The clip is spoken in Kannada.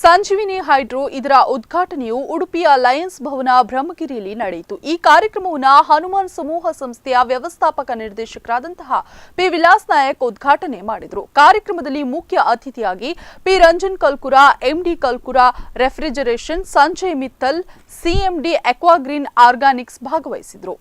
ಸಂಜೀವಿನಿ ಹೈಡ್ರೋ ಇದರ ಉದ್ಘಾಟನೆಯು ಉಡುಪಿಯ ಲಯನ್ಸ್ ಭವನ ಬ್ರಹ್ಮಗಿರಿಯಲ್ಲಿ ನಡೆಯಿತು। ಈ ಕಾರ್ಯಕ್ರಮವನ್ನು ಹನುಮಾನ್ ಸಮೂಹ ಸಂಸ್ಥೆಯ ವ್ಯವಸ್ಥಾಪಕ ನಿರ್ದೇಶಕರಾದಂತಹ ಪಿ ವಿಲಾಸ್ ನಾಯಕ್ ಉದ್ಘಾಟನೆ ಮಾಡಿದರು। ಕಾರ್ಯಕ್ರಮದಲ್ಲಿ ಮುಖ್ಯ ಅತಿಥಿಯಾಗಿ P Ranjan ಕಲ್ಕುರ, MD ಕಲ್ಕುರ refrigeration, Sanjay Mittal, CMD ಎಕ್ವಾಗ್ರೀನ್ organics ಭಾಗವಹಿಸಿದರು।